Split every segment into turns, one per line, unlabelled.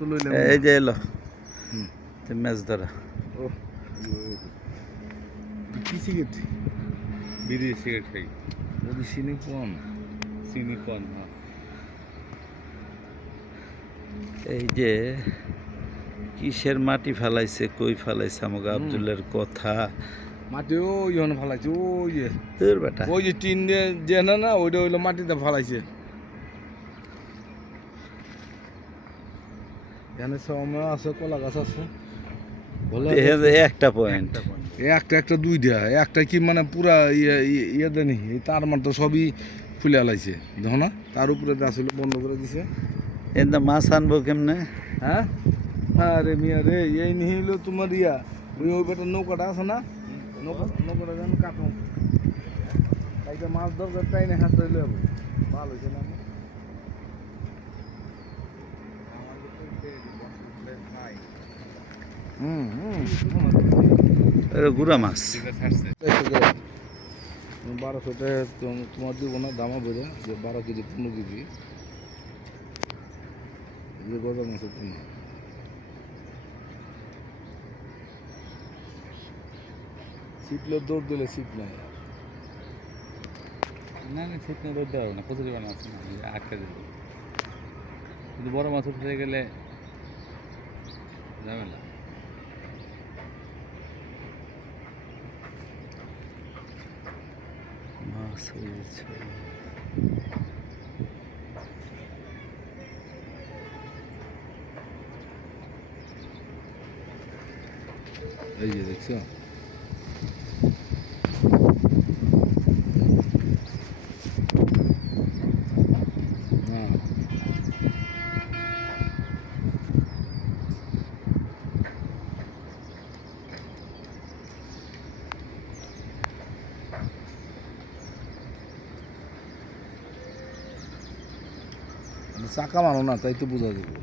তো লইলাম
এই যে এলো। ম্যাচ ধরা।
কি সিগারেট?
বিড়ি সিগারেট খাই।
ওদের চিনি কম
চিনি কম হ্যাঁ।
এই যে কিসের মাটি ফেলাইছে কই ফেলাইছে আমাকে
হুম।
আবদুল্লার কথা?
মাটি ওই ফালাইছে ওই যে
তোর বেটা।
ওই যে টিন দিয়ে যে না না ওইটা হইল মাটিতে ফালাইছে। এখানে সময় আছে কলা গাছ আছে।
একটা পয়েন্ট
একটা একটা দুইটা একটা কি মানে পুরা ইয়ে ইয়ে- ইয়ে দেনি তার মানে তো সবই ফুলে আলাইছে। দেখো না তার উপরে আসলে বন্ধ করে দিছে।
এন্দা মাছ আনব কেমনে?
হ্যাঁ? আরে মিয়া রে এই নিয়ে হইল তোমার ইয়া। ওই ওই বেটার নৌকাটা আছে না? নৌকা নৌকাটা যেন কাটো। তাইতে মাছ দরকার তাই না হাত হবে। ভালো হয়েছে না?
গুড়া মাছ
বারোশো টাকা তোম- তোমার দিব না দামা বোঝা যে বারো কেজি পনেরো কেজি যে গজা মাছের জন্য শিপলে দৌড় দিলে শিপ নাই। আর।
না না ঠিক না রোদ দেওয়া হবে না কচুরি বানা আছে না আটকে দেবে। কিন্তু বড় মাছ উঠে গেলে ঝামেলা।
হয়েছে
এই যে দেখছ হ্যাঁ চাকা মারো না তাই তো বোঝা যাবে।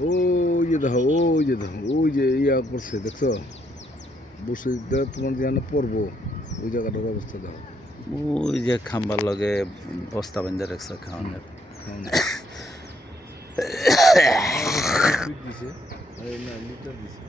ওই যে দেখো ওই যে দেখো ওই যে ইয়া করছে দেখছ? বসে তোমার যেখানে পড়ব ওই জায়গাটার অবস্থা দেখো।
ওই যে খাম্বার লগে বস্তা বেঁধে রাখছে খাওয়ানোর।
দিছে। না লিটার দিছে।